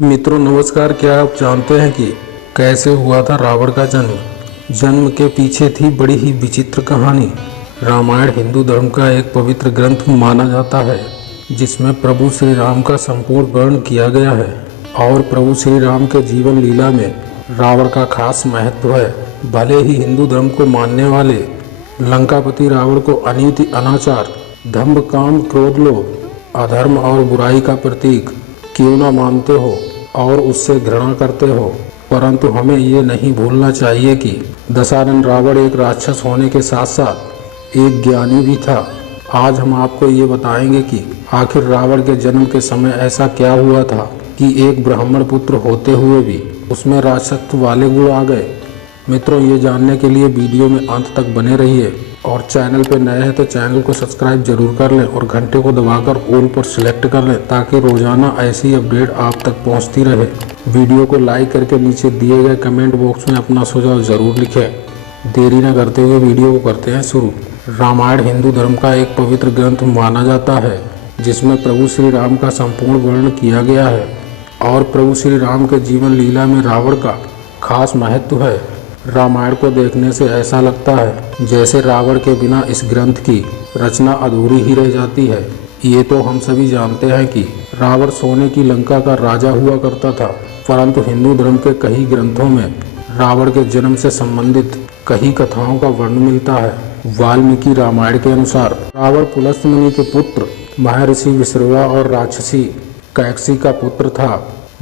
मित्रों नमस्कार। क्या आप जानते हैं कि कैसे हुआ था रावण का जन्म? जन्म के पीछे थी बड़ी ही विचित्र कहानी। रामायण हिंदू धर्म का एक पवित्र ग्रंथ माना जाता है जिसमें प्रभु श्री राम का संपूर्ण वर्णन किया गया है और प्रभु श्री राम के जीवन लीला में रावण का खास महत्व है। भले ही हिंदू धर्म को मानने वाले लंकापति रावण को अनीति, अनाचार, दंभ, काम, क्रोध, लोभ, अधर्म और बुराई का प्रतीक क्यों न मानते हो और उससे घृणा करते हो, परंतु हमें ये नहीं भूलना चाहिए कि दशानन रावण एक राक्षस होने के साथ साथ एक ज्ञानी भी था। आज हम आपको ये बताएंगे कि आखिर रावण के जन्म के समय ऐसा क्या हुआ था कि एक ब्राह्मण पुत्र होते हुए भी उसमें राक्षसत्व वाले गुण आ गए। मित्रों, ये जानने के लिए वीडियो में अंत तक बने रहिए और चैनल पर नए हैं तो चैनल को सब्सक्राइब जरूर कर लें और घंटे को दबाकर ऑल पर सिलेक्ट कर लें ताकि रोजाना ऐसी अपडेट आप तक पहुंचती रहे। वीडियो को लाइक करके नीचे दिए गए कमेंट बॉक्स में अपना सुझाव जरूर लिखें। देरी न करते हुए वीडियो को करते हैं शुरू। रामायण हिंदू धर्म का एक पवित्र ग्रंथ माना जाता है जिसमें प्रभु श्री राम का संपूर्ण वर्णन किया गया है और प्रभु श्री राम के जीवन लीला में रावण का खास महत्व है। रामायण को देखने से ऐसा लगता है जैसे रावण के बिना इस ग्रंथ की रचना अधूरी ही रह जाती है। ये तो हम सभी जानते हैं कि रावण सोने की लंका का राजा हुआ करता था, परंतु हिंदू धर्म के कई ग्रंथों में रावण के जन्म से संबंधित कई कथाओं का वर्णन मिलता है। वाल्मीकि रामायण के अनुसार रावण पुलस्त्य मुनि के पुत्र, महर्षि विश्रवा और राक्षसी कैकसी का पुत्र था।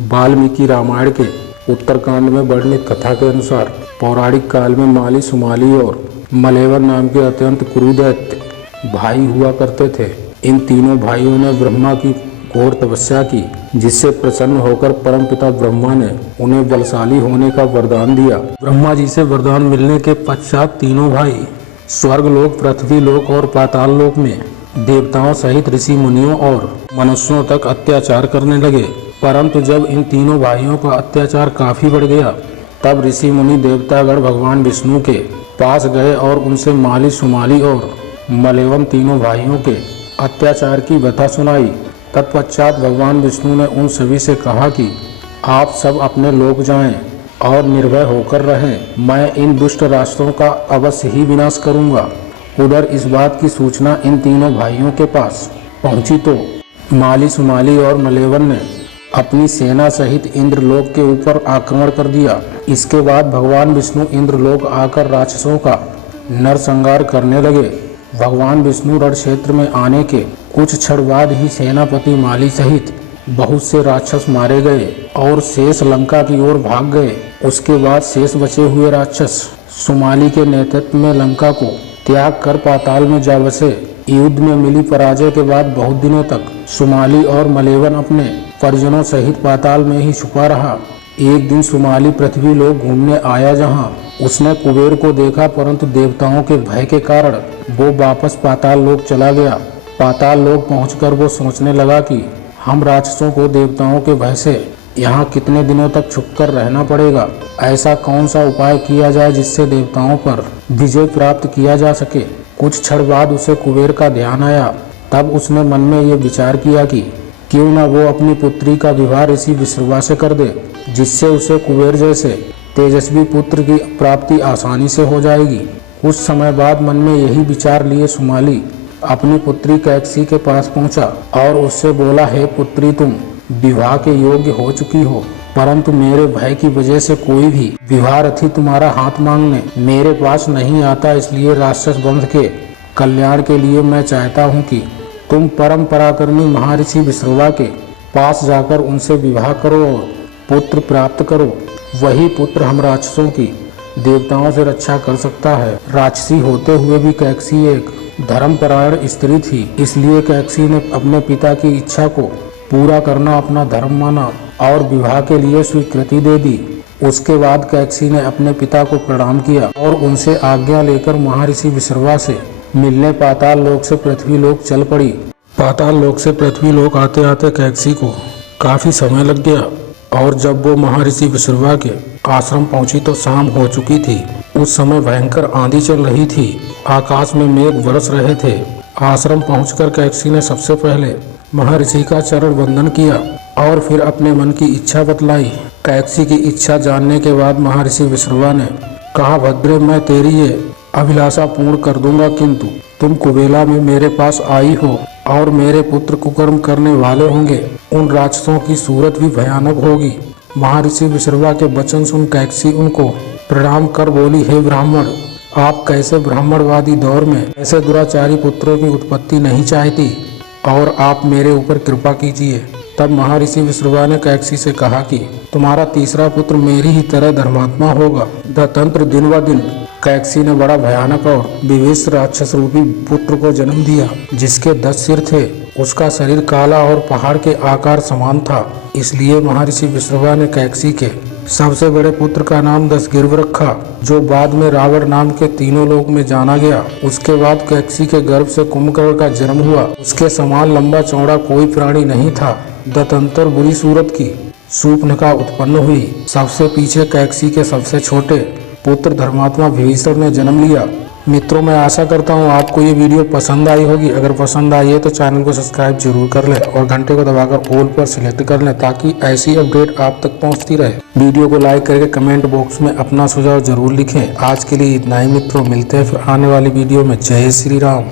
वाल्मीकि रामायण के उत्तरकांड में वर्णित कथा के अनुसार पौराणिक काल में माली, सुमाली और मलेवर नाम के अत्यंत क्रूर दैत्य भाई हुआ करते थे। इन तीनों भाइयों ने ब्रह्मा की घोर तपस्या की जिससे प्रसन्न होकर परमपिता ब्रह्मा ने उन्हें बलशाली होने का वरदान दिया। ब्रह्मा जी से वरदान मिलने के पश्चात तीनों भाई स्वर्गलोक, पृथ्वीलोक और पाताल लोक में देवताओं सहित ऋषि मुनियों और मनुष्यों तक अत्याचार करने लगे। परंतु जब इन तीनों भाइयों का अत्याचार काफी बढ़ गया तब ऋषि मुनि देवतागण भगवान विष्णु के पास गए और उनसे माली, सुमाली और मलेवन तीनों भाइयों के अत्याचार की व्यथा सुनाई। तत्पश्चात भगवान विष्णु ने उन सभी से कहा कि आप सब अपने लोक जाएं और निर्भय होकर रहें। मैं इन दुष्ट राष्ट्रों का अवश्य ही विनाश करूंगा। उधर इस बात की सूचना इन तीनों भाइयों के पास पहुंची तो माली, सुमाली और मलेवन ने अपनी सेना सहित इंद्रलोक के ऊपर आक्रमण कर दिया। इसके बाद भगवान विष्णु इंद्रलोक आकर राक्षसों का नरसंहार करने लगे। भगवान विष्णु रण क्षेत्र में आने के कुछ क्षण बाद ही सेनापति माली सहित बहुत से राक्षस मारे गए और शेष लंका की ओर भाग गए। उसके बाद शेष बचे हुए राक्षस सुमाली के नेतृत्व में लंका को त्याग कर पाताल में जा बसे। युद्ध में मिली पराजय के बाद बहुत दिनों तक सुमाली और मलेवन अपने परिजनों सहित पाताल में ही छुपा रहा। एक दिन सुमाली पृथ्वी लोक घूमने आया जहां उसने कुबेर को देखा, परंतु देवताओं के भय के कारण वो वापस पाताल लोक चला गया। पाताल लोक पहुंचकर वो सोचने लगा कि हम राक्षसों को देवताओं के भय से यहाँ कितने दिनों तक छुपकर रहना पड़ेगा। ऐसा कौन सा उपाय किया जाए जिससे देवताओं पर विजय प्राप्त किया जा सके। कुछ क्षण बाद उसे कुबेर का ध्यान आया। तब उसने मन में ये विचार किया कि क्यों न वो अपनी पुत्री का विवाह ऋषि विश्रवा से कर दे, जिससे उसे कुबेर जैसे तेजस्वी पुत्र की प्राप्ति आसानी से हो जाएगी। कुछ समय बाद मन में यही विचार लिए सुमाली अपनी पुत्री कैकसी के पास पहुंचा और उससे बोला, हे पुत्री, तुम विवाह के योग्य हो चुकी हो, परंतु मेरे भय की वजह से कोई भी विवाहरथी तुम्हारा हाथ मांगने मेरे पास नहीं आता। इसलिए राक्षस वंश के कल्याण के लिए मैं चाहता हूँ कि तुम परम पराक्रमी महर्षि विश्रवा के पास जाकर उनसे विवाह करो और पुत्र प्राप्त करो। वही पुत्र हम राक्षसों की देवताओं से रक्षा कर सकता है। राक्षसी होते हुए भी कैकसी एक धर्मपरायण स्त्री थी, इसलिए कैकसी ने अपने पिता की इच्छा को पूरा करना अपना धर्म माना और विवाह के लिए स्वीकृति दे दी। उसके बाद कैकसी ने अपने पिता को प्रणाम किया और उनसे आज्ञा लेकर महर्षि विश्रवा से मिलने पाताल लोक से पृथ्वी लोक चल पड़ी। पाताल लोक से पृथ्वी लोक आते आते कैकसी को काफी समय लग गया और जब वो महर्षि विश्रवा के आश्रम पहुंची तो शाम हो चुकी थी। उस समय भयंकर आंधी चल रही थी, आकाश में मेघ बरस रहे थे। आश्रम पहुंचकर कैकसी ने सबसे पहले महर्षि का चरण वंदन किया और फिर अपने मन की इच्छा बतलाई। कैकसी की इच्छा जानने के बाद महर्षि विश्रवा ने कहा, भद्रे, मैं तेरी ये अभिलाषा पूर्ण कर दूंगा, किंतु तुम कुबेला में मेरे पास आई हो और मेरे पुत्र कुकर्म करने वाले होंगे। उन राक्षसों की सूरत भी भयानक होगी। महर्षि विश्रवा के वचन सुन कैकसी उनको प्रणाम कर बोली, हे ब्राह्मण, आप कैसे ब्राह्मणवादी दौर में ऐसे दुराचारी पुत्रों की उत्पत्ति नहीं चाहती और आप मेरे ऊपर कृपा कीजिए। तब महर्षि विश्रवा ने कैकसी से कहा कि तुम्हारा तीसरा पुत्र मेरी ही तरह धर्मात्मा होगा। दंतत्र दिन व दिन कैकसी ने बड़ा भयानक और विभीषण राक्षस रूपी पुत्र को जन्म दिया, जिसके 10 सिर थे। उसका शरीर काला और पहाड़ के आकार समान था। इसलिए महर्षि विश्रवा ने कैकसी के सबसे बड़े पुत्र का नाम दशगिर्व रखा, जो बाद में रावण नाम के तीनों लोक में जाना गया। उसके बाद कैकसी के गर्भ से कुंभकर्ण का जन्म हुआ। उसके समान लंबा चौड़ा कोई प्राणी नहीं था। दंतत्र बुरी सूरत की शूर्पणखा उत्पन्न हुई। सबसे पीछे कैकसी के सबसे छोटे पुत्र धर्मात्मा विभीषण ने जन्म लिया। मित्रों, मैं आशा करता हूँ आपको ये वीडियो पसंद आई होगी। अगर पसंद आई है तो चैनल को सब्सक्राइब जरूर कर लें और घंटे को दबाकर ऑल पर सिलेक्ट कर लें, ताकि ऐसी अपडेट आप तक पहुँचती रहे। वीडियो को लाइक करके कमेंट बॉक्स में अपना सुझाव जरूर लिखें। आज के लिए इतना ही मित्रों, मिलते हैं फिर आने वाली वीडियो में। जय श्री राम।